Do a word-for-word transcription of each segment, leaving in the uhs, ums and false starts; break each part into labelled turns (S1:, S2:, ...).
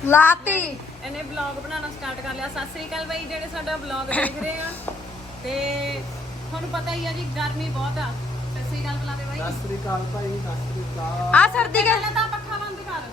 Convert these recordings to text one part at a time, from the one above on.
S1: ਲਾਤੀ
S2: ਇਹਨੇ ਵਲੌਗ ਬਣਾਉਣਾ ਸਟਾਰਟ ਕਰ ਲਿਆ। ਸਤਿ ਸ੍ਰੀ ਅਕਾਲ ਬਾਈ ਜਿਹੜੇ ਸਾਡਾ ਵਲੌਗ ਦੇਖ ਰਹੇ ਆ, ਤੇ ਤੁਹਾਨੂੰ ਪਤਾ ਹੀ ਆ ਜੀ ਗਰਮੀ ਬਹੁਤ ਆ। ਸਤਿ ਸ੍ਰੀ ਅਕਾਲ ਬੁਲਾ ਦੇ ਬਾਈ।
S3: ਸਤਿ ਸ੍ਰੀ ਅਕਾਲ ਭਾਈ, ਸਤਿ ਸ੍ਰੀ ਅਕਾਲ।
S1: ਆ ਸਰਦੀ ਕੇ
S2: ਪਹਿਲਾਂ ਤਾਂ ਪੱਖਾ ਬੰਦ ਕਰ,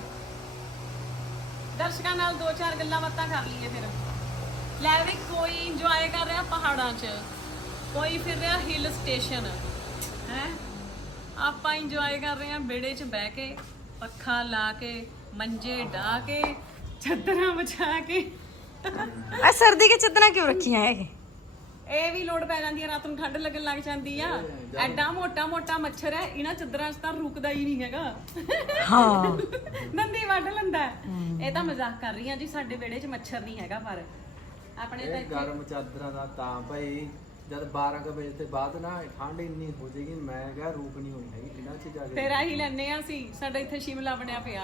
S2: ਦਰਸ਼ਕਾਂ ਨਾਲ ਦੋ ਚਾਰ ਗੱਲਾਂ ਬਾਤਾਂ ਕਰ ਲਈਏ। ਫਿਰ ਲੈ ਵੀ ਕੋਈ ਇੰਜੋਏ ਕਰ ਰਿਹਾ ਪਹਾੜਾਂ 'ਚ, ਕੋਈ ਫਿਰ ਰਿਹਾ ਹਿਲ ਸਟੇਸ਼ਨ ਹੈ। ਆਪਾਂ ਇੰਜੋਏ ਕਰ ਰਹੇ ਹਾਂ ਵਿਹੜੇ 'ਚ ਬਹਿ ਕੇ, ਪੱਖਾ ਲਾ ਕੇ, ਮੰਜੇ ਢਾ ਕੇ, ਚੱਦਰਾਂ ਵਿਛਾ ਕੇ।
S1: ਆ ਸਰਦੀ ਕੇ ਚੱਦਰਾਂ ਕਿਉਂ ਰੱਖੀਆਂ ਇਹ?
S2: ਇਹ ਵੀ ਲੋੜ ਪੈ ਜਾਂਦੀ ਹੈ, ਰਾਤ ਨੂੰ ਠੰਡ ਲੱਗਣ ਲੱਗ ਜਾਂਦੀ ਆ। ਐਡਾ ਮੋਟਾ ਮੋਟਾ ਮੱਛਰ ਹੈ ਇਹਨਾਂ ਚੱਦਰਾਂ 'ਚ, ਤਾਂ ਰੁਕਦਾ ਹੀ ਨਹੀਂ ਹੈਗਾ।
S1: ਹਾਂ
S2: ਦੰਦੀ ਵੱਢ ਲੈਂਦਾ। ਇਹ ਤਾਂ ਮਜ਼ਾਕ ਕਰ ਰਹੀ ਆ ਜੀ, ਸਾਡੇ ਵਿਹੜੇ 'ਚ ਮੱਛਰ ਨਹੀਂ ਹੈਗਾ, ਪਰ ਆਪਣੇ ਤਾਂ
S3: ਇਹ ਗਰਮ ਚਾਦਰਾਂ ਦਾ ਤਾਂ ਭਾਈ ਜਦ ਬਾਰਾਂ ਕੁ ਵਜੇ ਤੋਂ ਬਾਅਦ ਨਾ ਠੰਡ ਇੰਨੀ ਹੋ ਜਾਏਗੀ, ਮੈਂ ਕਿਹਾ ਰੂਪ ਨਹੀਂ ਹੋਣੀ ਹੈਗੀ ਇਹਨਾਂ 'ਚ ਜਾ ਕੇ।
S2: ਫੇਰ ਆਹੀ ਲੈਣੇ ਆ ਅਸੀਂ। ਸਾਡਾ ਇੱਥੇ ਸ਼ਿਮਲਾ ਬਣਿਆ ਪਿਆ।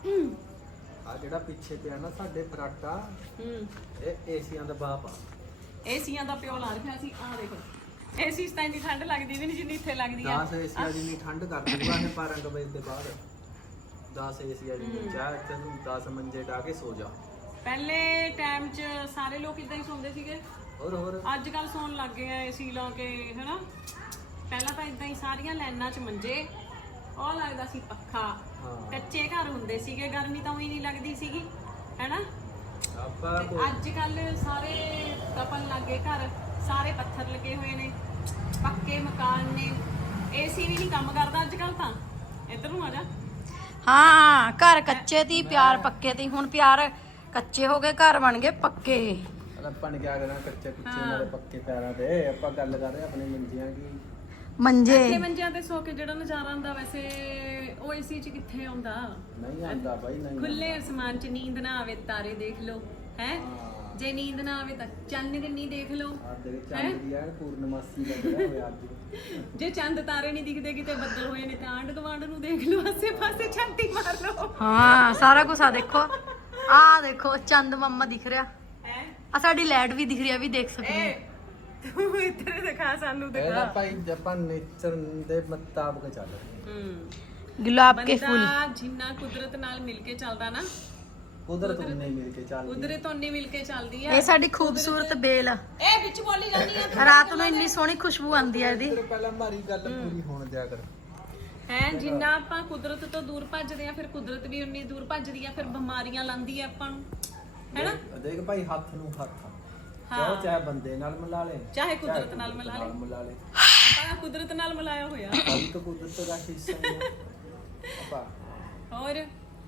S3: ਆ ਜਿਹੜਾ ਪਿੱਛੇ ਪਿਆ ਨਾ ਸਾਡੇ ਫਰਾਟਾ,
S2: ਹੂੰ
S3: ਇਹ ਏਸੀਆਂ ਦਾ ਬਾਪ ਆ।
S2: ਏਸੀਆਂ ਦਾ ਪਿਓ ਲਾ ਰੱਖਿਆ ਸੀ। ਆਹ ਦੇਖੋ, ਏਸੀ 'ਚ ਤਾਂ ਇੰਨੀ ਠੰਡ ਲੱਗਦੀ ਵੀ ਨਹੀਂ ਜਿੰਨੀ ਇੱਥੇ ਲੱਗਦੀ ਆ।
S3: ਦਸ ਏਸੀਆਂ ਜਿੰਨੀ ਠੰਡ ਕਰ ਦੂਗਾ ਇਹ ਬਾਰਾਂ ਕੁ ਵਜੇ ਤੋਂ ਬਾਅਦ। ਦਸ ਏਸੀਆਂ ਜਿੰਨੀ ਚਾਹ ਤੈਨੂੰ ਦਸ ਮੰਜੇ ਢਾ ਕੇ ਸੋ ਜਾ।
S2: ਪਹਿਲੇ ਟਾਈਮ 'ਚ ਸਾਰੇ ਲੋਕ ਇਦਾਂ ਹੀ ਸੌਂਦੇ ਸੀਗੇ।
S3: ਹੋਰ ਹੋਰ
S2: ਅੱਜ ਕੱਲ ਸੌਣ ਲੱਗ ਗਏ ਆ ਏਸੀ ਲਾ ਕੇ, ਹਨਾ। ਪਹਿਲਾਂ ਤਾਂ ਇਦਾਂ ਹੀ ਸਾਰੀਆਂ ਲਾਈਨਾਂ 'ਚ ਮੰਜੇ, ਉਹ ਲੱਗਦਾ ਸੀ ਪੱਖਾ।
S3: ਹਾਂ।
S2: ਕੱਚੇ ਘਰ ਹੁੰਦੇ ਸੀਗੇ, ਗਰਮੀ ਤਾਂ ਉਹੀ ਨਹੀਂ ਲੱਗਦੀ ਸੀਗੀ, ਹੈਨਾ।
S3: ਆਪਾਂ
S2: ਤੇ ਅੱਜ ਕੱਲ ਸਾਰੇ ਤਪਣ ਲੱਗੇ ਘਰ, ਸਾਰੇ ਪੱਥਰ ਲੱਗੇ ਹੋਏ ਨੇ, ਪੱਕੇ ਮਕਾਨ ਨੇ। ਏਸੀ ਵੀ ਨਹੀਂ ਕੰਮ ਕਰਦਾ ਅੱਜ ਕੱਲ ਤਾਂ। ਇੱਧਰ ਨੂੰ ਆ ਜਾ।
S1: ਹਾਂ ਘਰ ਕੱਚੇ ਤੀ, ਪਿਆਰ ਪੱਕੇ ਤੀ। ਹੁਣ ਪਿਆਰ ਕੱਚੇ ਹੋ ਗਏ, ਘਰ ਬਣ ਗਏ ਪੱਕੇ।
S3: ਆਪਾਂ ਨੇ ਕਿਆ ਕਰਨਾ ਕੱਚੇ ਕੁੱਚੇ ਨਾਲੇ ਪੱਕੇ ਪੈਰਾਂ ਤੇ। ਆਪਾਂ ਗੱਲ ਕਰ ਰਹੇ ਆਪਣੇ ਮੰਜਿਆਂ ਦੀ।
S1: ਮੰਜੇ
S2: ਇੱਥੇ ਮੰਜਿਆਂ ਤੇ ਸੋ ਕੇ ਜਿਹੜਾ ਨਜ਼ਾਰਾ ਆਉਂਦਾ, ਵੈਸੇ ਉਹ ਏਸੀ 'ਚ ਕਿੱਥੇ ਆਉਂਦਾ।
S3: ਨਹੀਂ ਆਉਂਦਾ ਬਾਈ, ਨਹੀਂ
S2: ਖੁੱਲੇ ਅਸਮਾਨ 'ਚ ਨੀਂਦ ਨਾ ਆਵੇ, ਤਾਰੇ ਦੇਖ ਲਓ, ਹੈ। ਜੇ ਨੀਂਦ ਨਾ ਆਵੇ ਤਾਂ ਚੰਨ ਕਿੰਨੀ ਦੇਖ ਲਓ।
S3: ਆ ਦੇ ਚੰਦ ਦੀ ਐਨ ਪੂਰਨਮਾਸੀ ਦਾ ਜਿਹੜਾ ਹੋਇਆ ਅੱਜ।
S2: ਜੇ ਚੰਦ ਤਾਰੇ ਨਹੀਂ ਦਿਖਦੇ, ਕਿਤੇ ਬੱਦਲ ਹੋਏ ਨੇ, ਤਾਂ ਆਂਢ ਗੁਆਂਢ ਨੂੰ ਦੇਖ ਲਓ, ਆਸੇ ਪਾਸੇ ਛਾਤੀ ਮਾਰ ਲਓ।
S1: ਹਾਂ ਸਾਰਾ ਕੁਝ ਆ ਦੇਖੋ। ਆ ਦੇਖੋ ਚੰਦ ਮੰਮਾ ਦਿਖ ਰਿਹਾ,
S2: ਹੈ
S1: ਆ ਸਾਡੀ ਲਾਈਟ ਵੀ ਦਿਖ ਰਹੀ ਆ, ਵੀ ਦੇਖ ਸਕਦੇ
S2: ਏ ਤੂੰ ਇੱਧਰ ਦਿਖਾ, ਸਾਨੂੰ
S3: ਇਹਦਾ
S2: ਦਿਖਾ।
S3: ਭਾਈ ਜਪਾਨ ਨੇਚਰ ਦੇ ਮੁਤਾਬਕ ਚੱਲ ਰਿਹਾ।
S2: ਹੂੰ
S1: ਗੁਲਾਬ ਕੇ ਫੁੱਲ।
S2: ਬੰਦਾ ਜਿੰਨਾ ਕੁਦਰਤ ਨਾਲ ਮਿਲ ਕੇ ਚੱਲਦਾ ਨਾ,
S3: ਕੁਦਰਤ ਨਹੀਂ ਮਿਲ ਕੇ ਚੱਲਦੀ।
S2: ਕੁਦਰਤ ਉਨੀ ਮਿਲ ਕੇ ਚੱਲਦੀ ਆ।
S1: ਇਹ ਸਾਡੀ ਖੂਬਸੂਰਤ ਬੇਲ ਆ।
S2: ਇਹ ਵਿੱਚ ਬੋਲੀ ਜਾਂਦੀ ਆ
S1: ਰਾਤ ਨੂੰ ਇੰਨੀ ਸੋਹਣੀ ਖੁਸ਼ਬੂ ਆਉਂਦੀ ਆ ਇਹਦੀ।
S3: ਪਹਿਲਾਂ ਮਾਰੀ ਗੱਲ ਪੂਰੀ ਹੋਣ ਦਿਆ ਕਰ।
S2: ਹੈ। ਜਿੰਨਾ ਆਪਾਂ ਕੁਦਰਤ ਤੋਂ ਦੂਰ ਭੱਜਦੇ ਆ, ਫਿਰ ਕੁਦਰਤ ਵੀ ਉਨੀ ਦੂਰ ਭੱਜਦੀ ਆ, ਫਿਰ ਬਿਮਾਰੀਆਂ ਲਾਂਦੀ ਆ ਆਪਾਂ ਨੂੰ, ਹੈਨਾ।
S3: ਦੇਖ ਭਾਈ ਹੱਥ ਨੂੰ ਹੱਥ,
S2: ਹਾਂ।
S3: ਚਾਹੇ ਚਾਹੇ ਬੰਦੇ ਨਾਲ ਮਿਲਾ ਲੈ,
S2: ਚਾਹੇ ਕੁਦਰਤ ਨਾਲ ਮਿਲਾ ਲੈ।
S3: ਮਿਲਾ ਲੈ।
S2: ਆਪਾਂ ਕੁਦਰਤ ਨਾਲ ਮਿਲਾਇਆ ਹੋਇਆ।
S3: ਭਾਈ ਤਾਂ ਕੁਦਰਤ ਦਾ ਹਿੱਸਾ ਹੀ ਆ ਆਪਾਂ।
S2: ਹੋਰ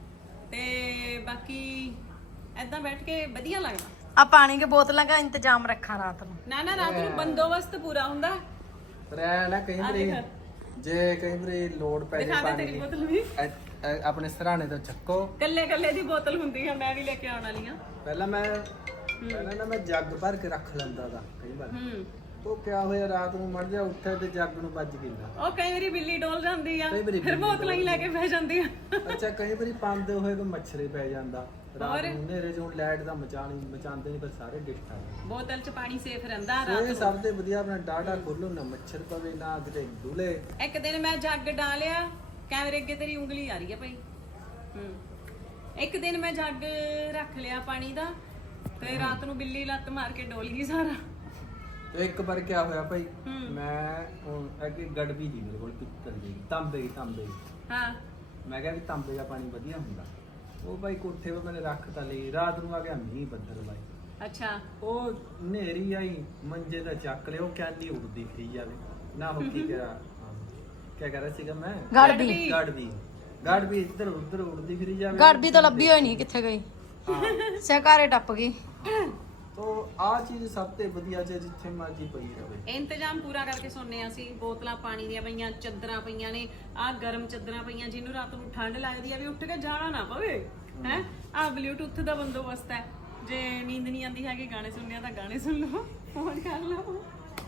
S2: ਤੇ ਬਾਕੀ ਏਦਾਂ ਬੈਠ ਕੇ ਵਧੀਆ ਲੱਗਦਾ।
S1: ਆ ਪਾਣੀ ਕੇ ਬੋਤਲਾਂ ਦਾ ਇੰਤਜ਼ਾਮ ਰੱਖਾਂ ਰਾਤ ਨੂੰ।
S2: ਨਾ ਨਾ ਰਾਤ ਨੂੰ ਬੰਦੋਬਸਤ ਪੂਰਾ ਹੁੰਦਾ।
S3: ਪਰ ਐ ਨਾ ਕਈ ਵਾਰੀ ਜੇ ਕਈ ਵਾਰੀ ਲੋੜ ਪੈ
S2: ਦਿਖਾ
S3: ਜਾਏ
S2: ਦੇ
S3: ਪਾਣੀ
S2: ਤੇਰੀ
S3: ਦੀ,
S2: ਬੋਤਲ ਵੀ।
S3: ਐ- ਐ ਆਪਣੇ ਸਰਾਣੇ ਤੋਂ ਚੱਕੋ।
S2: ਕੱਲੇ ਕੱਲੇ ਦੀ ਬੋਤਲ ਹੁੰਦੀ ਆ, ਮੈਂ ਵੀ ਲੈ ਕੇ ਆਉਣ ਵਾਲੀ ਆ।
S3: ਪਹਿਲਾਂ ਮੈਂ ਪਹਿਲਾਂ ਨਾ ਮੈਂ ਜੱਗ ਭਰ ਕੇ ਰੱਖ ਲੈਂਦਾ ਦਾ ਕਈ ਵਾਰ।
S2: ਹੂੰ
S3: ਉਹ ਕਿਆ ਹੋਇਆ ਰਾਤ ਨੂੰ ਮੜ ਜਾ ਉੱਠਿਆ ਤੇ ਜੱਗ ਨੂੰ ਵੱਜ ਗਿਆ।
S2: ਉਹ ਕਈ ਵਾਰੀ ਬਿੱਲੀ ਡੋਲ ਜਾਂਦੀ ਆ,
S3: ਕਈ ਵਾਰੀ
S2: ਫਿਰ
S3: ਬਿੱਲੀ
S2: ਬੋਤਲਾਂ ਹੀ ਲੈ ਕੇ ਬਹਿ ਜਾਂਦੀ ਆ।
S3: ਅੱਛਾ ਕਈ ਵਾਰੀ ਪਾਉਂਦੇ ਹੋਏ ਕੋ ਮੱਛਰੇ ਪੈ ਜਾਂਦਾ ਰਾਤ ਨੂੰ ਹਨੇਰੇ ਚੋਂ। ਲਾਈਟ ਦਾ ਮਚਾਣੀ ਮਚਾਉਂਦੇ ਨਹੀਂ, ਪਰ ਸਾਰੇ ਡਿਸਟ ਆ ਜਾਂਦੇ।
S2: ਬੋਤਲ 'ਚ ਪਾਣੀ ਸੇਫ ਰਹਿੰਦਾ ਰਾਤ
S3: ਇਹ
S2: ਨੂੰ।
S3: ਸਭ ਤੋਂ ਵਧੀਆ ਆਪਣਾ ਡਾਟਾ ਖੋਲੋ ਨਾ, ਮੱਛਰ ਪਵੇ ਨਾ ਕਿਤੇ ਡੁਲੇ।
S2: ਇੱਕ ਦਿਨ ਮੈਂ ਜੱਗ ਡਾਲਿਆ, ਕੈਮਰੇ ਅੱਗੇ ਤੇਰੀ ਉਂਗਲੀ ਆ ਰਹੀ ਆ ਭਾਈ। ਹੂੰ ਇੱਕ ਦਿਨ ਮੈਂ ਜੱਗ ਰੱਖ ਲਿਆ ਪਾਣੀ ਦਾ, ਤੇ ਰਾਤ ਨੂੰ ਬਿੱਲੀ ਲੱਤ ਮਾਰ ਕੇ ਡੋਲ ਗਈ ਸਾਰਾ।
S3: ਤੇ ਇੱਕ ਵਾਰ ਕਿਆ ਹੋਇਆ ਭਾਈ,
S2: ਹੂੰ।
S3: ਮੈਂ ਹੁਣ ਅੱਗੇ ਗੜਬੀ ਦੀ ਮੇਰੇ ਕੋਲ ਪਿੱਤਲ ਦੀ ਤਾਂਬੇ ਦੀ ਤਾਂਬੇ ਦੀ।
S2: ਹਾਂ
S3: ਮੈਂ ਕਿਹਾ ਵੀ ਤਾਂਬੇ ਦਾ ਪਾਣੀ ਵਧੀਆ ਹੁੰਦਾ। ਉਹ ਭਾਈ ਕੋਠੇ 'ਤੇ ਮੈंने ਰੱਖ ਤਾ ਲਈ। ਰਾਤ ਨੂੰ ਆ ਗਿਆ ਮੀਂਹ ਬੱਦਲ ਭਾਈ।
S2: ਅੱਛਾ।
S3: ਉਹ ਹਨੇਰੀ ਆਈ, ਮੰਜੇ ਦਾ ਚੱਕ ਲਿਆ, ਉਹ ਕੈਨੀ ਉੜਦੀ ਫਿਰੀ ਜਾਵੇ ਨਾ। ਹੋ ਕੀ ਕਰਾਂ, ਕੀ ਕਰ ਰਿਹਾ ਸੀਗਾ ਮੈਂ,
S1: ਗੜਬੀ
S3: ਗੜਬੀ ਗੜਬੀ ਇੱਧਰ ਉੱਧਰ ਉੜਦੀ ਫਿਰੀ ਜਾਵੇ।
S1: ਗੜਬੀ ਤਾਂ ਲੱਭੀ ਹੋਈ ਨਹੀਂ, ਕਿੱਥੇ ਗਈ?
S3: ਹਾਂ
S1: ਸਹਕਾਰੇ ਟੱਪ ਗਈ।
S3: ਤੋ ਆ ਚੀਜ਼ ਸਭ ਤੋਂ ਵਧੀਆ ਜੇ ਜਿੱਥੇ ਮਰਜੀ ਪਈ ਰਵੇ।
S2: ਇੰਤਜ਼ਾਮ ਪੂਰਾ ਕਰਕੇ ਸੌਂਦੇ ਆ ਅਸੀਂ। ਬੋਤਲਾਂ ਪਾਣੀ ਦੀਆਂ ਪਈਆਂ, ਚੱਦਰਾਂ ਪਈਆਂ ਨੇ, ਆਹ ਗਰਮ ਚੱਦਰਾਂ ਪਈਆਂ, ਜਿਹਨੂੰ ਰਾਤ ਨੂੰ ਠੰਡ ਲੱਗਦੀ ਆ ਵੀ ਉੱਠ ਕੇ ਜਾਣਾ ਨਾ ਪਵੇ, ਹੈ। ਆਹ ਬਲੂਟੁੱਥ ਦਾ ਬੰਦੋਬਸਤ ਹੈ, ਜੇ ਨੀਂਦ ਨਹੀਂ ਆਉਂਦੀ ਹੈਗੀ ਗਾਣੇ ਸੁਣਨੇ ਆ ਤਾਂ ਗਾਣੇ ਸੁਣ ਲਓ, ਫੋਨ ਕਰ ਲਓ।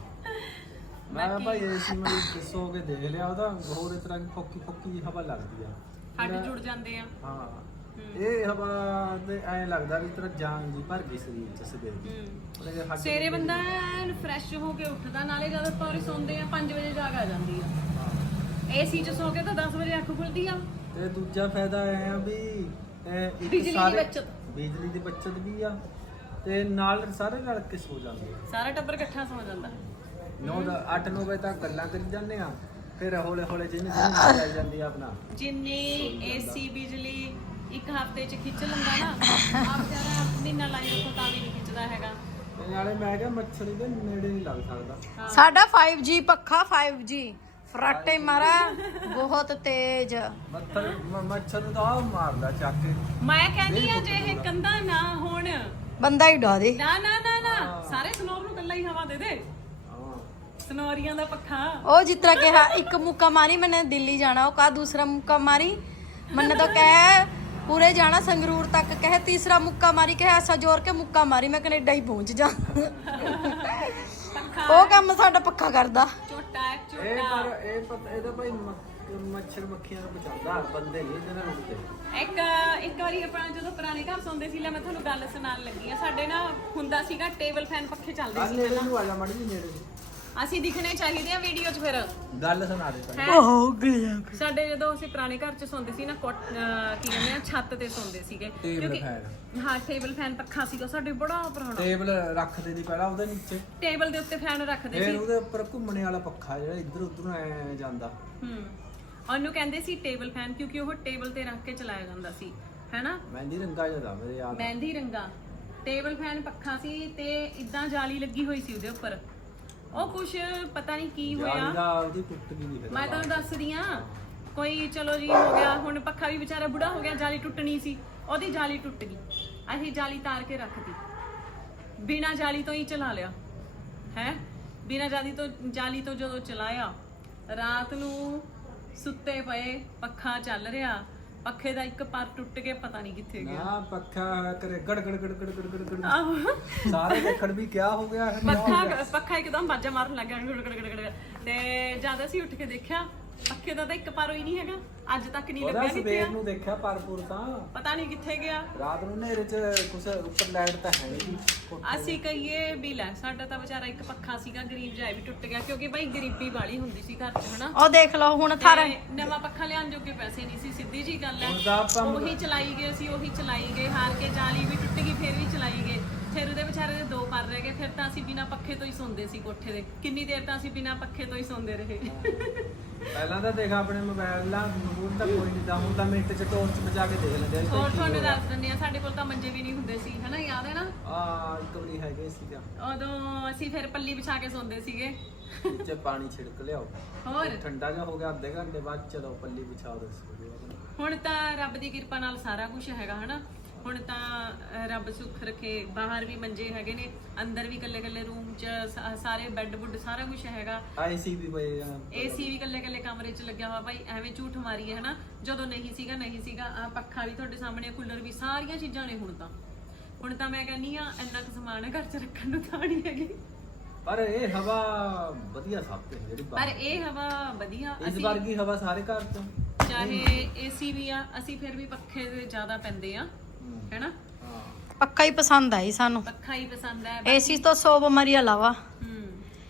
S3: ਮੈਂ ਭਾਈ ਏਸੀ ਮੈਂ ਸੋ ਕੇ ਦੇਖ ਲਿਆ, ਉਹਦਾ ਹੋਰ ਇਸ ਤਰ੍ਹਾਂ ਦੀ ਫੋਕੀ ਫੋਕੀ ਜਿਹੀ ਹਵਾ ਲੱਗਦੀ ਆ,
S2: ਹੱਡ ਜੁੜ ਜਾਂਦੇ ਆ।
S3: ਹਾਂ। ਇਹ ਹਵਾ ਤੇ ਐਂ ਲੱਗਦਾ ਵੀ ਤੇਰਾ ਜਾਨ ਜੀ ਭਰ ਗਈ ਸਰੀਰ ਚ ਸਵੇਰ ਦੀ। ਉਹਦੇ ਜੇ ਹੱਡ
S2: ਸਵੇਰੇ ਬੰਦਾ ਫਰੈਸ਼ ਹੋ ਕੇ ਉੱਠਦਾ, ਨਾਲੇ ਜਦ ਆਪਾਂ ਉਰੇ ਸੌਂਦੇ ਆ ਪੰਜ ਵਜੇ ਜਾਗ ਆ ਜਾਂਦੀ ਆ। ਏਸੀ ਚ ਸੌ ਕੇ ਤਾਂ ਦਸ ਵਜੇ ਅੱਖ ਖੁੱਲਦੀ ਆ।
S3: ਤੇ ਦੂਜਾ ਫਾਇਦਾ ਇਹ ਆ ਵੀ ਇਹ ਇੱਕ
S2: ਬਿਜਲੀ ਦੀ
S3: ਸਾਰੇ
S2: ਬੱਚਤ।
S3: ਬਿਜਲੀ ਦੀ ਬੱਚਤ ਵੀ ਆ ਤੇ ਨਾਲ ਸਾਰੇ ਰਲ ਕੇ ਸੋ ਜਾਂਦੇ ਆ।
S2: ਸਾਰਾ ਟੱਬਰ ਇਕੱਠਾ ਸੌ ਜਾਂਦਾ।
S3: ਨੌ ਦਾ ਅੱਠ ਨੌ ਵਜੇ ਤੱਕ ਗੱਲਾਂ ਕਰੀ ਜਾਂਦੇ ਆ, ਫਿਰ ਹੌਲੇ ਹੌਲੇ ਜਿਹਨੇ ਜਿਹਨੇ ਲੈ ਜਾਂਦੀ ਆ ਆਪਣਾ।
S2: ਜਿੰਨੀ ਏਸੀ ਬਿਜਲੀ ਇੱਕ ਹਫ਼ਤੇ ਚ ਖਿੱਚ ਲੈਂਦਾ ਨਾ, ਆਪ ਜਰਾ ਮਹੀਨਾ ਲਾਈ ਰੱਖੋ ਤਾਂ ਵੀ ਨਹੀਂ ਖਿੱਚਦਾ ਹੈਗਾ।
S3: ਤੇ ਨਾਲੇ ਮੈਂ ਕਿਹਾ ਮੱਛਰ ਦੇ ਨੇੜੇ ਨਹੀਂ ਲੱਗ ਸਕਦਾ।
S1: ਸਾਡਾ ਫਾਈਵ ਜੀ ਪੱਖਾ ਫਾਈਵ ਜੀ ਫਰਾਟੇ ਮਾਰਾ ਬਹੁਤ ਤੇਜ਼।
S3: ਮੱਛਰ ਮ- ਮੱਛਰ ਨੂੰ ਤਾਂ ਆਹ ਮਾਰਦਾ ਚੱਕ ਕੇ।
S2: ਮੈਂ ਕਹਿੰਦੀ ਆ ਜੇ ਇਹ ਕੰਧਾਂ ਨਾ ਹੋਣ,
S1: ਬੰਦਾ ਹੀ ਡਾ ਦੇ।
S2: ਨਾ ਨਾ ਨਾ ਨਾ ਸਾਰੇ ਸਨੋਰ ਨੂੰ ਕੱਲਾ ਹੀ ਹਵਾ ਦੇ ਦੇ,
S3: ਹਾਂ
S2: ਸਨੋਰੀਆਂ ਦਾ ਪੱਖਾ।
S1: ਉਹ ਜਿਸ ਤਰ੍ਹਾਂ ਕਿਹਾ ਇੱਕ ਮੁੱਕਾ ਮਾਰੀ ਮੈਨੇ ਦਿੱਲੀ ਜਾਣਾ, ਉਹ ਕਹਾ ਦੂਸਰਾ ਮੁੱਕਾ ਮਾਰੀ मैंने तो कह पूरे जाना संगरूर तक, कहे तीसरा मुक्का मारी, कहे ऐसा जोर के मुक्का मारी मैं कनेडा ही पहुंच जा। ਉਹ ਕੰਮ ਸਾਡਾ ਪੱਖਾ ਕਰਦਾ।
S2: ਝੋਟਾ ਹੈ,
S3: ਇਹ
S2: ਝੋਟਾ।
S3: ਪਰ ਇਹ ਪਤਾ ਇਹਦਾ ਭਾਈ ਮ- ਮੱਛਰ ਮੱਖੀਆਂ ਨੂੰ ਬਚਾਉਂਦਾ, ਬੰਦੇ ਨਹੀਂ ਇਹਦੇ ਨਾਲ ਉੱਡਦੇ।
S2: ਇੱਕ ਇੱਕ ਵਾਰੀ ਆਪਣਾ ਜਦੋਂ ਪੁਰਾਣੇ ਘਰ ਸੌਂਦੇ ਸੀ, ਲੈ ਮੈਂ ਤੁਹਾਨੂੰ ਗੱਲ ਸੁਣਾਉਣ ਲੱਗੀ ਆ। ਸਾਡੇ ਨਾ ਹੁੰਦਾ ਸੀਗਾ ਟੇਬਲ ਫੈਨ ਪੱਖੇ ਚੱਲਦੇ
S3: ਆ
S2: ਸੀ
S3: ਨੇੜੇ ਨੂੰ ਆ ਜਾ ਮਾੜੀ ਜਿਹੀ ਨੇੜੇ ਨੂੰ।
S2: ਅਸੀਂ ਦਿਖਣੇ ਚਾਹੀਦੇ ਆ ਵੀਡੀਓ 'ਚ। ਫਿਰ
S3: ਗੱਲ ਸੁਣਾ ਦੇ ਭਾਈ।
S2: ਹੈਂ?
S1: ਓਹ ਗਲਿਆ
S2: ਸਾਡੇ ਜਦੋਂ ਅਸੀਂ ਪੁਰਾਣੇ ਘਰ 'ਚ ਸੌਂਦੇ ਸੀ ਨਾ, ਕੋਟ- ਅਹ ਕੀ ਕਹਿੰਦੇ ਆ, ਛੱਤ ਤੇ ਸੌਂਦੇ ਸੀਗੇ।
S3: Table fan.
S2: ਹਾਂ ਟੇਬਲ ਫੈਨ ਪੱਖਾ ਸੀਗਾ ਸਾਡੇ ਬੜਾ ਪੁਰਾਣਾ।
S3: ਟੇਬਲ ਰੱਖਦੇ ਦੀ ਪਹਿਲਾਂ ਉਹਦੇ ਨੀਚੇ,
S2: ਟੇਬਲ ਦੇ ਉੱਤੇ ਫੈਨ ਰੱਖਦੇ
S3: ਫਿਰ
S2: ਸੀ।
S3: ਉਹਦੇ ਉੱਪਰ ਘੁੰਮਣੇ ਵਾਲਾ ਪੱਖਾ ਜਿਹੜਾ ਇੱਧਰ ਉੱਧਰ ਐ ਜਾਂਦਾ।
S2: ਹੂੰ ਉਹਨੂੰ ਕਹਿੰਦੇ ਸੀ ਟੇਬਲ ਫੈਨ, ਕਿਉਂਕਿ ਉਹ ਟੇਬਲ ਤੇ ਰੱਖ ਕੇ ਚਲਾਇਆ ਜਾਂਦਾ ਸੀ, ਹੈਨਾ।
S3: ਮਹਿੰਦੀ ਰੰਗਾ ਜਿਹਾ ਮੇਰੇ ਯਾਦ।
S2: ਮਹਿੰਦੀ ਰੰਗਾ ਟੇਬਲ ਫੈਨ ਪੱਖਾ ਸੀ ਤੇ ਇਦਾਂ ਜਾਲੀ ਲੱਗੀ ਹੋਈ ਸੀ ਉਹਦੇ ਉੱਪਰ। ਉਹ ਕੁਛ ਪਤਾ ਨਹੀਂ ਕੀ
S3: ਜਾਲੀ
S2: ਹੋਇਆ,
S3: ਦਾ ਉਹਦੀ ਟੁੱਟ ਗਈ ਨਹੀਂ ਫਿਰ।
S2: ਮੈਂ ਤੁਹਾਨੂੰ ਦੱਸਦੀ ਆ। ਕੋਈ ਚਲੋ ਜੀ ਹੋ ਗਿਆ, ਹੁਣ ਪੱਖਾ ਵੀ ਵਿਚਾਰਾ ਬੁੜਾ ਹੋ ਗਿਆ, ਜਾਲੀ ਟੁੱਟਣੀ ਸੀ, ਉਹਦੀ ਜਾਲੀ ਟੁੱਟ ਗਈ। ਅਸੀਂ ਜਾਲੀ ਤਾਰ ਕੇ ਰੱਖਦੀ, ਬਿਨਾਂ ਜਾਲੀ ਤੋਂ ਹੀ ਚਲਾ ਲਿਆ ਹੈ। ਬਿਨਾਂ ਜਾਲੀ ਤੋਂ ਜਾਲੀ ਤੋਂ ਜਦੋਂ ਚਲਾਇਆ, ਰਾਤ ਨੂੰ ਸੁੱਤੇ ਪਏ, ਪੱਖਾ ਚੱਲ ਰਿਹਾ, ਪੱਖੇ ਦਾ ਇੱਕ ਪਰ ਟੁੱਟ ਕੇ ਪਤਾ ਨਹੀਂ ਕਿੱਥੇ ਗਿਆ।
S3: ਨਾ ਪੱਖਾ ਕਰੇ ਗੜ ਗੜ ਗੜ ਗੜ ਗੜ ਗੜ ਗੜ।
S2: ਆਹੋ
S3: ਸਾਰੇ ਦੇਖਣ ਵੀ ਕਿਆ ਹੋ ਗਿਆ ਹੈ।
S2: ਪੱਖਾ ਪੱਖਾ ਇੱਕਦਮ ਬਾਜਾ ਮਾਰਨ ਲੱਗ ਗਿਆ ਗੜ ਗੜ ਗੜ ਗੜ। ਤੇ ਜਦ ਅਸੀਂ ਉੱਠ ਕੇ ਦੇਖਿਆ, ਪੱਖੇ ਦਾ ਤਾਂ ਇੱਕ ਪਰ ਹੀ ਨਹੀਂ ਹੈਗਾ, ਅੱਜ ਤੱਕ ਨਹੀਂ
S3: ਉਹਦਾ
S2: ਲੱਗਿਆ ਕਿੱਥੇ
S3: ਸਵੇਰ
S2: ਆ।
S3: ਨੂੰ ਦੇਖਿਆ ਪਰਪੂਰ ਤਾਂ
S2: ਪਤਾ ਨਹੀਂ ਕਿੱਥੇ ਗਿਆ।
S3: ਰਾਤ ਨੂੰ ਹਨੇਰੇ ਚ ਕੁਛ ਉੱਪਰ ਲਾਈਟ ਤਾਂ ਹੈ ਨਹੀਂ।
S2: ਅਸੀਂ ਕਹੀਏ ਵੀ ਲੈ, ਸਾਡਾ ਤਾਂ ਵਿਚਾਰਾ ਇੱਕ ਪੱਖਾ ਸੀਗਾ ਗਰੀਬ ਜਿਹਾ, ਵੀ ਟੁੱਟ ਗਿਆ, ਕਿਉਂਕਿ ਭਾਈ ਗਰੀਬੀ ਵਾਲੀ ਹੁੰਦੀ ਸੀ ਘਰ 'ਚ, ਹਨਾ।
S1: ਉਹ ਦੇਖ ਲਓ ਹੁਣ ਥਾਰ
S2: ਤੇ ਨਵਾਂ ਪੱਖਾ ਲਿਆਉਣ ਜੋਗੇ ਪੈਸੇ ਨਹੀਂ ਸੀ, ਸਿੱਧੀ ਜੀ ਗੱਲ
S3: ਹੁਣ ਤਾਂ
S2: ਹੈ।
S3: ਆਪਾਂ
S2: ਉਹੀ ਚਲਾਈ ਗਏ ਅਸੀਂ, ਉਹੀ ਚਲਾਈ ਗਏ, ਹਾਰ ਕੇ ਜਾਲੀ ਵੀ ਟੁੱਟ ਗਈ, ਫਿਰ ਵੀ ਚਲਾਈ ਗਏ। ਫਿਰ ਉਹਦੇ ਵਿਚਾਰੇ ਦੇ ਦੋ ਪਰ ਰਹਿ ਗਏ। ਫਿਰ ਤਾਂ ਅਸੀਂ ਬਿਨਾਂ ਪੱਖੇ ਤੋਂ ਹੀ ਸੌਂਦੇ ਸੀ ਕੋਠੇ ਦੇ। ਕਿੰਨੀ ਦੇਰ ਤਾਂ ਅਸੀਂ ਬਿਨਾਂ ਪੱਖੇ ਤੋਂ ਹੀ ਸੌਂਦੇ ਰਹੇ।
S3: ਪਹਿਲਾਂ ਤਾਂ ਦੇਖ ਆਪਣੇ ਮੋਬਾਈਲ ਨਾਲ ਹੁਣ ਤਾਂ ਕੋਈ ਨਹੀਂ, ਤਾਂ ਹੁਣ ਤਾਂ ਮਿੰਟ ਚ ਟੋਰਚ ਬਚਾ ਕੇ ਦੇਖ ਲੈਂਦੇ ਆ।
S2: ਹੋਰ ਤੁਹਾਨੂੰ ਦੱਸ ਦਿੰਦੇ ਆ, ਸਾਡੇ ਕੋਲ ਤਾਂ ਮੰਜੇ ਵੀ ਨਹੀਂ ਹੁੰਦੇ ਸੀ, ਹਨਾ, ਯਾਦ ਹੈ ਨਾ।
S3: ਆ ਇੱਕ ਵਾਰੀ ਹੈਗੇ ਸੀਗਾ,
S2: ਉਦੋਂ ਅਸੀਂ ਫਿਰ ਪੱਲੀ ਵਿਛਾ ਕੇ ਸੌਂਦੇ ਸੀਗੇ।
S3: ਨੀਚੇ ਪਾਣੀ ਛਿੜਕ ਲਿਆਓ,
S2: ਹੋਰ
S3: ਠੰਡਾ ਜਿਹਾ ਹੋ ਗਿਆ, ਅੱਧੇ ਘੰਟੇ ਬਾਅਦ ਚਲੋ ਪੱਲੀ ਵਿਛਾਓ ਦੱਸੋ।
S2: ਹੁਣ ਤਾਂ ਰੱਬ ਦੀ ਕਿਰਪਾ ਨਾਲ ਸਾਰਾ ਕੁਝ ਹੈਗਾ, ਹਨਾ। ਹੁਣ ਤਾਂ ਅਹ, ਰੱਬ ਸੁੱਖ ਰੱਖੇ, ਬਾਹਰ ਵੀ ਮੰਜੇ ਹੈਗੇ ਨੇ, ਅੰਦਰ ਵੀ ਕੱਲੇ ਕੱਲੇ ਰੂਮ 'ਚ ਸਾ- ਸਾਰੇ ਬੈੱਡ ਬੁੱਡ ਸਾਰਾ ਕੁਝ ਹੈਗਾ।
S3: ਆਈਸੀ ਵੀ ਪਏ ਆ,
S2: ਏਸੀ ਵੀ ਕੱਲੇ ਕੱਲੇ ਕਮਰੇ 'ਚ ਲੱਗਿਆ ਹੋਇਆ। ਭਾਈ ਐਵੇਂ ਝੂਠ ਮਾਰੀਏ, ਹਨਾ। ਜਦੋਂ ਨਹੀਂ ਸੀਗਾ ਨਹੀਂ ਸੀਗਾ। ਆ ਪੱਖਾ ਵੀ ਤੁਹਾਡੇ ਸਾਹਮਣੇ, ਕੂਲਰ ਵੀ, ਸਾਰੀਆਂ ਚੀਜ਼ਾਂ ਨੇ ਹੁਣ ਤਾਂ। ਹੁਣ ਤਾਂ ਮੈਂ ਕਹਿੰਨੀ ਆ ਇੰਨਾ ਕੁ ਸਮਾਨ ਹੈ ਘਰ 'ਚ ਰੱਖਣ ਨੂੰ ਤਾਂ ਨਹੀਂ ਹੈਗੀ।
S3: ਪਰ ਇਹ ਹਵਾ ਵਧੀਆ ਸਭ ਤੋਂ ਜਿਹੜੀ
S2: ਪਰ ਇਹ ਹਵਾ ਵਧੀਆ।
S3: ਇਸ
S2: ਅਸੀਂ
S3: ਵਰਗੀ ਹਵਾ ਸਾਰੇ ਘਰ ਤੋਂ
S2: ਚਾਹੇ ਏਸੀ ਵੀ ਆ, ਅਸੀਂ ਫਿਰ ਵੀ ਪੱਖੇ ਦੇ ਜ਼ਿਆਦਾ ਪੈਂਦੇ ਆ, ਹੈਨਾ।
S3: ਹਾਂ।
S1: ਪੱਕਾ ਹੀ ਪਸੰਦ ਆਈ ਸਾਨੂੰ,
S2: ਪੱਖਾ ਹੀ ਪਸੰਦ ਹੈ।
S1: ਏਸੀ ਤੋਂ ਸੌ ਬਿਮਾਰੀਆਂ ਇਲਾਵਾ।
S2: ਹੂੰ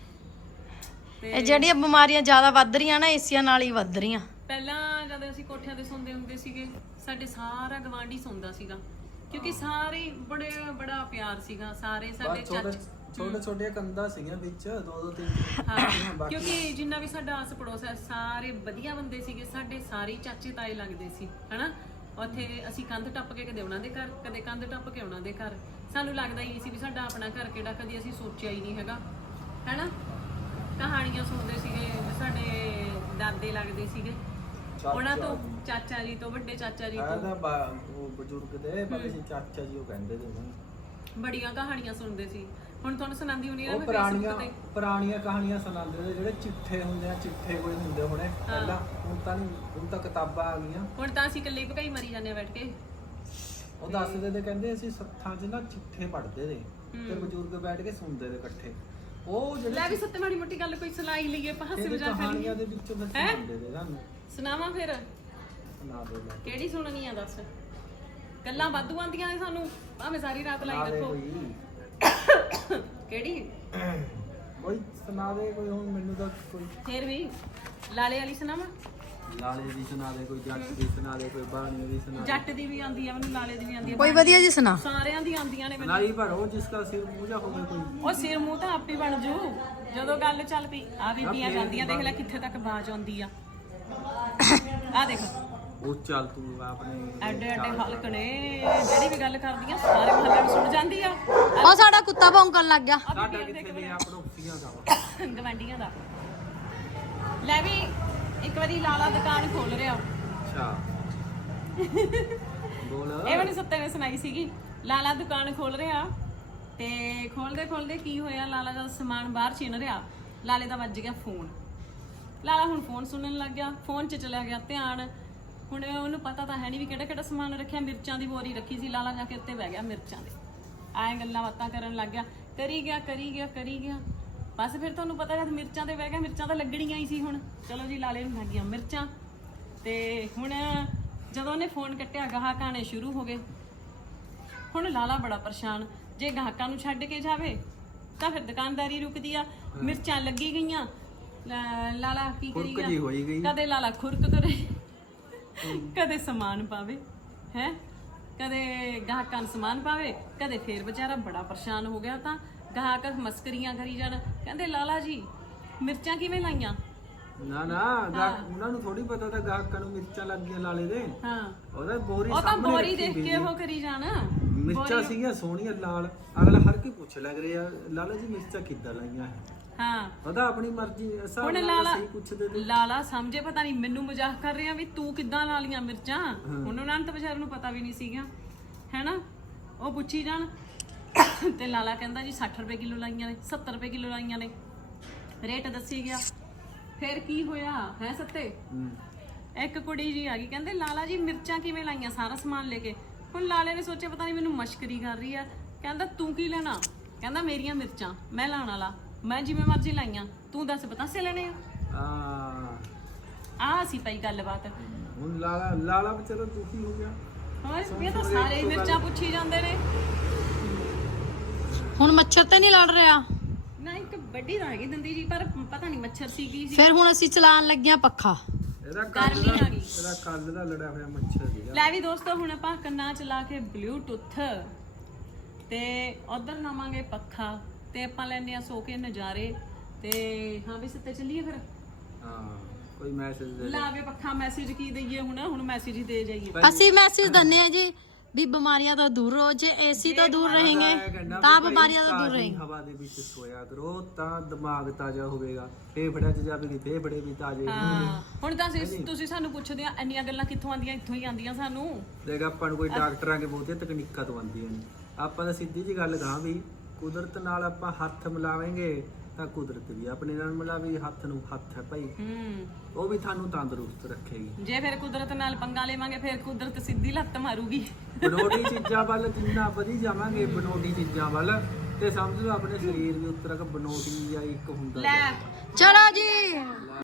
S2: ਤੇ
S1: ਇਹ ਜਿਹੜੀਆਂ ਬਿਮਾਰੀਆਂ ਜ਼ਿਆਦਾ ਵੱਧ ਰਹੀਆਂ ਨਾ, ਏਸੀਆਂ ਨਾਲ ਹੀ ਵੱਧ ਰਹੀਆਂ।
S2: ਪਹਿਲਾਂ ਜਦੋਂ ਅਸੀਂ ਕੋਠਿਆਂ ਤੇ ਸੌਂਦੇ ਹੁੰਦੇ ਸੀਗੇ, ਸਾਡੇ ਸਾਰਾ ਗਵਾਂਢੀ ਸੌਂਦਾ ਸੀਗਾ, ਕਿਉਂਕਿ ਸਾਰੇ ਬੜੇ ਬੜਾ ਪਿਆਰ ਸੀਗਾ। ਸਾਰੇ ਸਾਡੇ
S3: ਬਸ ਛੋਟੇ
S2: ਚਾਚੇ,
S3: ਛੋਟੇ ਛੋਟੀਆਂ ਕੰਧਾਂ ਸੀਗੀਆਂ ਵਿੱਚ, ਦੋ ਦੋ ਤਿੰਨ
S2: ਹਾਂ,
S3: ਬਾਕੀ
S2: ਕਿਉਂਕਿ ਜਿੰਨਾ ਵੀ ਸਾਡਾ ਆਸ ਪੜੋਸ ਹੈ, ਸਾਰੇ ਵਧੀਆ ਬੰਦੇ ਸੀਗੇ। ਸਾਡੇ ਸਾਰੇ ਚਾਚੇ ਤਾਏ ਲੱਗਦੇ ਸੀ, ਹਨਾ। ਉੱਥੇ ਅਸੀਂ ਕੰਧ ਟੱਪ ਕੇ ਕਦੇ ਉਹਨਾਂ ਦੇ ਘਰ, ਕਦੇ ਕੰਧ ਟੱਪ ਕੇ ਉਹਨਾਂ ਦੇ ਘਰ। ਸਾਨੂੰ ਲੱਗਦਾ ਹੀ ਨਹੀਂ ਸੀ ਵੀ ਸਾਡਾ ਆਪਣਾ ਘਰ ਕਿਹੜਾ, ਕਦੀ ਅਸੀਂ ਸੋਚਿਆ ਹੀ ਨਹੀਂ ਹੈਗਾ, ਹੈਨਾ। ਕਹਾਣੀਆਂ ਸੁਣਦੇ ਸੀਗੇ, ਸਾਡੇ ਦਾਦੇ ਲੱਗਦੇ ਸੀਗੇ, ਉਹਨਾਂ ਤੋਂ, ਚਾਚਾ ਜੀ ਤੋਂ, ਵੱਡੇ ਚਾਚਾ ਜੀ
S3: ਆ
S2: ਤੋਂ
S3: ਤਾਂ ਬਾ- ਉਹ ਬਜ਼ੁਰਗ ਦੇ ਬਾਰੇ ਸੀ, ਚਾਚਾ ਜੀ ਉਹ ਕਹਿੰਦੇ ਨੇ ਉਹਨਾਂ ਨੂੰ।
S2: ਬੜੀਆਂ ਕਹਾਣੀਆਂ ਸੁਣਦੇ ਸੀ। ਹੁਣ ਤੁਹਾਨੂੰ ਸੁਣਾਉਂਦੀ ਹੁੰਦੀ ਨਾ
S3: ਉਹ
S2: ਮੈਂ
S3: ਪੁਰਾਣੀਆਂ
S2: Facebook ਤੇ।
S3: ਪੁਰਾਣੀਆਂ ਕਹਾਣੀਆਂ ਸੁਣਾਉਂਦੇ ਨੇ, ਜਿਹੜੇ ਚਿੱਠੇ ਹੁੰਦੇ ਆ, ਚਿੱਠੇ ਕੋਈ ਹੁੰਦੇ ਹੋਣੇ ਪਹਿਲਾਂ। ਹੁਣ ਤਾਂ ਨਹੀਂ, ਹੁਣ ਤਾਂ ਕਿਤਾਬਾਂ ਆ ਗਈਆਂ।
S2: ਹੁਣ ਤਾਂ ਅਸੀਂ ਇਕੱਲੇ ਭਕਾਈ ਮਰੀ ਜਾਂਦੇ ਆ ਬੈਠ ਕੇ।
S3: ਉਹ ਦੱਸਦੇ ਤੇ ਕਹਿੰਦੇ ਅਸੀਂ ਸੱਥਾਂ 'ਚ ਨਾ ਚਿੱਠੇ ਪੜ੍ਹਦੇ ਨੇ ਤੇ ਬਜ਼ੁਰਗ ਬੈਠ ਕੇ ਸੁਣਦੇ ਨੇ ਇਕੱਠੇ। ਉਹ
S2: ਲੈ
S3: ਜਿਹੜੇ
S2: ਵੀ ਸੱਤੇ ਮਾੜੀ ਮੋਟੀ ਗੱਲ ਕੋਈ ਸੁਣਾਈ ਲਈਏ, ਪਾਸੇ
S3: ਇਹਦੇ
S2: ਵਜਾ
S3: ਕਹਾਣੀਆਂ
S2: ਕਰੀਏ।
S3: ਦੇ ਵਿੱਚੋਂ ਫਿਰ
S2: ਹੈਂ?
S3: ਸੁਣਾਉਂਦੇ ਨੇ ਸਾਨੂੰ।
S2: ਸੁਣਾਵਾਂ ਫਿਰ,
S3: ਸੁਣਾ ਦੇ ਲੈ
S2: ਕਿਹੜੀ ਸੁਣਨੀ ਆ ਦੱਸ। ਗੱਲਾਂ ਵਾਧੂ ਆਉਂਦੀਆਂ ਨੇ ਸਾਨੂੰ, ਭਾਵੇਂ ਸਾਰੀ ਰਾਤ
S3: ਸੁਣਾ
S2: ਲਾਈ
S3: ਦੇ
S2: ਰੱਖੋ।
S3: ਕੋਈ
S2: ਕਿਹੜੀ
S3: ਕੋਈ ਸੁਣਾ ਦੇ ਕੋਈ, ਹੁਣ ਮੈਨੂੰ ਤਾਂ ਕੋਈ
S2: ਫੇਰ ਵੀ ਲਾਲੇ ਵਾਲੀ ਸੁਣਾਵਾਂ।
S3: ਲਾਲੇ ਦੀ ਸੁਣਾ ਦੇ, ਕੋਈ ਜੱਟ ਦੀ ਸੁਣਾ ਦੇ, ਕੋਈ ਬਾਣੀ ਦੀ ਸੁਣਾ ਦੇ।
S2: ਜੱਟ ਦੀ ਵੀ ਆਉਂਦੀ ਆ, ਮੈਨੂੰ ਲਾਲੇ ਦੀ ਵੀ ਆਉਂਦੀ ਆ,
S1: ਕੋਈ ਵਧੀਆ ਜੀ ਸੁਣਾ।
S2: ਸਾਰਿਆਂ ਦੀ ਆਉਂਦੀਆਂ ਨੇ ਮੈਨੂੰ।
S3: ਨਹੀਂ ਪਰ ਉਹ ਜਿਸਕਾ ਸਿਰ ਮੂੰਹ ਹੋਵੇ ਕੋਈ।
S2: ਉਹ ਸਿਰ ਮੂੰਹ ਤਾਂ ਆਪੇ ਬਣ ਜੂ ਜਦੋਂ ਗੱਲ ਚੱਲ ਪਈ। ਆ ਬੀਬੀਆਂ ਜਾਂਦੀਆਂ, ਦੇਖ ਲੈ ਕਿੱਥੇ ਤੱਕ ਬਾਜ ਆਉਂਦੀ ਆ। ਆ ਦੇਖ
S3: ਉਹ ਚੱਲ ਤੂੰ ਆਪਣੇ
S2: ਐਡੇ ਐਡੇ ਹਲਕ ਨੇ, ਜਿਹੜੀ ਵੀ ਗੱਲ ਕਰਦੀਆਂ ਸਾਰੇ ਮਹੱਲੇ ਨੂੰ ਸੁਣ ਜਾਂਦੀ ਆ।
S1: ਉਹ ਸਾਡਾ ਕੁੱਤਾ ਭੌਂਕਣ ਲੱਗ ਗਿਆ।
S3: ਸਾਡਾ ਕਿੱਥੇ ਵੀ ਆਪਣਾ ਉੱਸੀਆਂ ਦਾ ਵਾ।
S2: ਗਵਾਂਡੀਆਂ ਦਾ। ਲੈ ਵੀ ਇੱਕ ਵਾਰੀ ਲਾਲਾ ਦੁਕਾਨ ਖੋਲ ਰਿਹਾ।
S3: ਅੱਛਾ ਬੋਲ।
S2: ਇਹ ਮੈਨੂੰ ਸੱਤੇ ਨੇ ਸੁਣਾਈ ਸੀਗੀ। ਲਾਲਾ ਦੁਕਾਨ ਖੋਲ ਰਿਹਾ ਤੇ ਖੋਲਦੇ ਖੋਲਦੇ ਕੀ ਹੋਇਆ, ਲਾਲਾ ਦਾ ਸਮਾਨ ਬਾਹਰ ਛਿਨ ਰਿਹਾ, ਲਾਲੇ ਦਾ ਵੱਜ ਗਿਆ ਫੋਨ। ਲਾਲਾ ਹੁਣ ਫੋਨ ਸੁਣਨ ਲੱਗ ਗਿਆ, ਫੋਨ 'ਚ ਚਲਾ ਗਿਆ ਧਿਆਨ। ਹੁਣ ਉਹਨੂੰ ਪਤਾ ਤਾਂ ਹੈ ਨਹੀਂ ਵੀ ਕਿਹੜਾ ਕਿਹੜਾ ਸਮਾਨ ਰੱਖਿਆ। ਮਿਰਚਾਂ ਦੀ ਬੋਰੀ ਰੱਖੀ ਸੀ, ਲਾਲਾ ਜਾ ਕੇ ਉੱਤੇ ਬਹਿ ਗਿਆ ਮਿਰਚਾਂ ਦੇ। ਐਂ ਗੱਲਾਂ ਬਾਤਾਂ ਕਰਨ ਲੱਗ ਗਿਆ, ਕਰੀ ਗਿਆ ਕਰੀ ਗਿਆ ਕਰੀ ਗਿਆ ਬਸ। ਫਿਰ ਤੁਹਾਨੂੰ ਪਤਾ ਜਦ ਮਿਰਚਾਂ ਤੇ ਬਹਿ ਗਿਆ, ਮਿਰਚਾਂ ਤਾਂ ਲੱਗਣੀਆਂ ਹੀ ਸੀ। ਹੁਣ ਚਲੋ ਜੀ ਲਾਲੇ ਨੂੰ ਲੱਗ ਗਈਆਂ ਮਿਰਚਾਂ। ਤੇ ਹੁਣ ਜਦੋਂ ਉਹਨੇ ਫੋਨ ਕੱਟਿਆ, ਗਾਹਕ ਆਣੇ ਸ਼ੁਰੂ ਹੋ ਗਏ। ਹੁਣ ਲਾਲਾ ਬੜਾ ਪਰੇਸ਼ਾਨ, ਜੇ ਗਾਹਕਾਂ ਨੂੰ ਛੱਡ ਕੇ ਜਾਵੇ ਤਾਂ ਫਿਰ ਦੁਕਾਨਦਾਰੀ ਰੁਕਦੀ ਆ। ਮਿਰਚਾਂ ਲੱਗੀ ਗਈਆਂ, ਲਾ- ਲਾਲਾ ਕੀ ਕਰੀ
S3: ਖੁਰਕ ਜੀ ਹੋਈ ਗਈ।
S2: ਕਦੇ ਲਾਲਾ ਖੁਰਕ ਕਰੇ, ਕਦੇ ਸਮਾਨ ਪਾਵੇ ਹੈ, ਕਦੇ ਗਾਹਕਾਂ ਨੂੰ ਸਮਾਨ ਪਾਵੇ, ਕਦੇ ਫੇਰ ਵਿਚਾਰਾ ਬੜਾ ਪਰੇਸ਼ਾਨ ਹੋ ਗਿਆ। ਤਾਂ ਗਾਹਕ ਮਸਕਰੀਆਂ ਕਰੀ ਜਾਣ, ਕਹਿੰਦੇ ਲਾਲਾ ਜੀ ਮਿਰਚਾਂ ਕਿਵੇਂ ਲਾਈਆਂ?
S3: ਨਾ ਨਾ ਗਾਹਕ ਉਹਨਾਂ ਨੂੰ ਥੋੜੀ ਪਤਾ ਤਾਂ ਗਾਹਕਾਂ ਨੂੰ ਮਿਰਚਾਂ ਲੱਗ ਗਈਆਂ ਲਾਲੇ ਦੇ।
S2: ਹਾਂ
S3: ਉਹਦਾ ਬੋਰੀ
S2: ਉਹ ਤਾਂ
S3: ਸਾਹਮਣੇ
S2: ਬੋਰੀ
S3: ਰੱਖੀ
S2: ਦੇਖ
S3: ਹੋਈ
S2: ਕੇ
S3: ਸੀ।
S2: ਉਹ ਕਰੀ ਜਾਣ।
S3: ਮਿਰਚਾਂ ਸੀਗੀਆਂ ਸੋਹਣੀਆਂ ਲਾਲ। ਅਗਲਾ ਹਰ ਕੀ ਪੁੱਛ ਲੱਗ ਰਿਹਾ, ਲਾਲਾ ਜੀ ਮਿਰਚਾਂ ਕਿੱਦਾਂ ਲਾਈਆਂ ਹੈ?
S2: ਹਾਂ
S3: ਉਹਦਾ ਆਪਣੀ ਮਰਜ਼ੀ ਹਿਸਾਬ
S2: ਹੁਣ
S3: ਨਾਲ
S2: ਲਾਲਾ
S3: ਸਹੀ ਪੁੱਛਦੇ ਤੇ।
S2: ਲਾਲਾ ਸਮਝੇ ਪਤਾ ਨਹੀਂ ਮੈਨੂੰ ਮਜ਼ਾਕ ਕਰ ਰਿਹਾ ਵੀ ਤੂੰ ਕਿੱਦਾਂ ਲਾ ਲੀਆਂ ਮਿਰਚਾਂ। ਹੁਣ ਉਹਨਾਂ ਨੂੰ ਤਾਂ ਵਿਚਾਰੇ ਨੂੰ ਪਤਾ ਵੀ ਨਹੀਂ ਸੀਗਾ ਹੈਨਾ। ਉਹ ਪੁੱਛੀ ਜਾਣ ਤੇ ਲਾਲਾ ਕਹਿੰਦਾ ਜੀ ਸੱਠ ਰੁਪਏ ਕਿਲੋ ਲਾਈਆਂ ਨੇ, ਸੱਤਰ ਰੁਪਏ ਕਿਲੋ ਲਾਈਆਂ ਨੇ, ਰੇਟ ਦੱਸੀ ਗਿਆ। ਫਿਰ ਕੀ ਹੋਇਆ ਹੈ ਸੱਤੇ,
S3: ਹੂੰ।
S2: ਇੱਕ ਕੁੜੀ ਜੀ ਆ ਗਈ, ਕਹਿੰਦੇ ਲਾਲਾ ਜੀ ਮਿਰਚਾਂ ਕਿਵੇਂ ਲਾਈਆਂ, ਸਾਰਾ ਸਮਾਨ ਲੈ ਕੇ। ਹੁਣ ਲਾਲੇ ਨੇ ਸੋਚਿਆ ਪਤਾ ਨਹੀਂ ਮੈਨੂੰ ਮਸ਼ਕਰੀ ਕਰ ਰਹੀ ਆ। ਕਹਿੰਦਾ ਤੂੰ ਕੀ ਲੈਣਾ? ਕਹਿੰਦਾ ਮੇਰੀਆਂ ਮਿਰਚਾਂ ਮੈਂ ਲਾਉਣ ਵਾਲਾ, ਮੈਂ ਜਿਵੇਂ ਮਰਜ਼ੀ ਲਾਈਆਂ, ਤੂੰ ਦੱਸ ਪਤਾਸੇ ਲੈਣੇ ਆ।
S3: ਆ
S2: ਆ ਸੀ ਪਈ ਗੱਲਬਾਤ।
S3: ਹੁਣ ਲਾਲਾ ਲਾਲਾ ਵਿਚਾਰਾ ਦੁਖੀ ਹੋ ਗਿਆ।
S2: ਹੋਰ ਇਹ ਤਾਂ ਸਾਰੇ ਹੀ ਮਿਰਚਾਂ ਪੁੱਛੀ ਜਾਂਦੇ ਨੇ।
S1: ਹੁਣ ਮੱਛਰ ਤੇ ਨਹੀਂ ਲੜ ਰਿਹਾ।
S2: ਨਾ ਇੱਕ ਵੱਡੀ ਤਾਂ ਹੈਗੀ ਦੰਦੀ ਜੀ, ਪਰ ਪਤਾ ਨਹੀਂ ਮੱਛਰ ਸੀ ਕੀ ਸੀ।
S1: ਫਿਰ ਹੁਣ ਅਸੀਂ ਚਲਾਉਣ ਲੱਗਿਆ ਪੱਖਾ।
S3: ਇਹਦਾ
S2: ਗਰਮੀ
S3: ਕੱਲ
S2: ਆ ਗਈ।
S3: ਇਹਦਾ ਕੱਲ ਦਾ ਲੜਿਆ ਹੋਇਆ ਮੱਛਰ ਸੀਗਾ।
S2: ਲੈ ਵੀ ਦੋਸਤੋ ਹੁਣ ਆਪਾਂ ਕੰਨਾਂ ਚ ਲਾ ਕੇ ਬਲੂਟੁੱਥ ਤੇ ਉਧਰ ਲਾਵਾਂਗੇ ਪੱਖਾ ਤੇ ਆਪਾਂ ਲੈਣੇ ਆ ਸੋ ਕੇ ਨਜ਼ਾਰੇ। ਤੇ ਹਾਂ ਵੀ ਸੱਤੇ ਚੱਲੀਏ ਫਿਰ।
S3: ਹਾਂ ਕੋਈ ਮੈਸੇਜ ਦੇ
S2: ਲਾਵੇ ਪੱਖਾ, ਮੈਸੇਜ ਕੀ ਦਈਏ ਹੁਣ? ਹੁਣ ਮੈਸੇਜ ਹੀ ਦੇ ਜਾਈਏ।
S1: ਅਸੀਂ ਮੈਸੇਜ ਦਿੰਨੇ ਆ ਜੀ ਵੀ ਬਿਮਾਰੀਆਂ ਤੋਂ ਦੂਰ ਰਹੋ। ਜੇ ਏਸੀ ਤੋਂ ਦੂਰ ਰਹੇਂਗੇ ਤਾਂ ਬਿਮਾਰੀਆਂ ਤੋਂ ਦੂਰ ਰਹੇਂਗੇ।
S3: ਹਵਾ ਦੇ ਵਿੱਚ ਸੋਇਆ ਕਰੋ ਤਾਂ ਦਿਮਾਗ ਤਾਜ਼ਾ ਹੋਵੇਗਾ। ਫੇਫੜਿਆਂ 'ਚ ਜਾਵੇਗੀ, ਫੇਫੜੇ ਵੀ ਤਾਜ਼ੇ
S2: ਹਾਂ ਹੁਣ ਤਾਂ ਅਸੀਂ- ਤੁਸੀਂ ਸਾਨੂੰ ਪੁੱਛਦੇ ਆ ਇੰਨੀਆਂ ਗੱਲਾਂ ਕਿੱਥੋਂ ਆਉਂਦੀਆਂ? ਇੱਥੋਂ ਹੀ ਆਉਂਦੀਆਂ ਸਾਨੂੰ।
S3: ਦੇਖ ਆਪਾਂ ਨੂੰ ਕੋਈ ਡਾਕਟਰਾਂ ਕੇ ਬਹੁਤੇ ਤਕਨੀਕਾਂ ਤੋਂ ਆਉਂਦੀਆਂ ਨੇ। ਆਪਾਂ ਤਾਂ ਸਿੱਧੀ ਜੀ ਗੱਲ ਕਹਾਂ ਵੀ ਕੁਦਰਤ ਨਾਲ ਆਪਾਂ ਹੱਥ ਮਿਲਾਵਾਂਗੇ ਤਾਂ ਕੁਦਰਤ ਵੀ ਆਪਣੇ ਨਾਲ ਮਿਲਾਵੇ। ਹੱਥ ਨੂੰ ਹੱਥ ਹੈ ਭਾਈ,
S2: ਹੂੰ
S3: ਉਹ ਵੀ ਤੁਹਾਨੂੰ ਤੰਦਰੁਸਤ ਰੱਖੇਗੀ।
S2: ਜੇ ਫਿਰ ਕੁਦਰਤ ਨਾਲ ਪੰਗਾ ਲੇਵਾਂਗੇ ਫਿਰ ਕੁਦਰਤ ਸਿੱਧੀ ਲੱਤ ਮਾਰੂਗੀ।
S3: ਬਨੋਟੀ ਚੀਜ਼ਾਂ ਵੱਲ ਜਿੰਨਾ ਵਧੀ ਜਾਵਾਂਗੇ, ਬਨੋਟੀ ਚੀਜ਼ਾਂ ਵੱਲ, ਤੇ ਸਮਝ ਲਓ ਆਪਣੇ ਸਰੀਰ ਦੇ ਉੱਤੇ ਇੱਕ ਬਨੋਟੀ ਜਾਂ ਇੱਕ ਹੁੰਦਾ
S2: ਲੈ
S1: ਚਲੋ ਜੀ।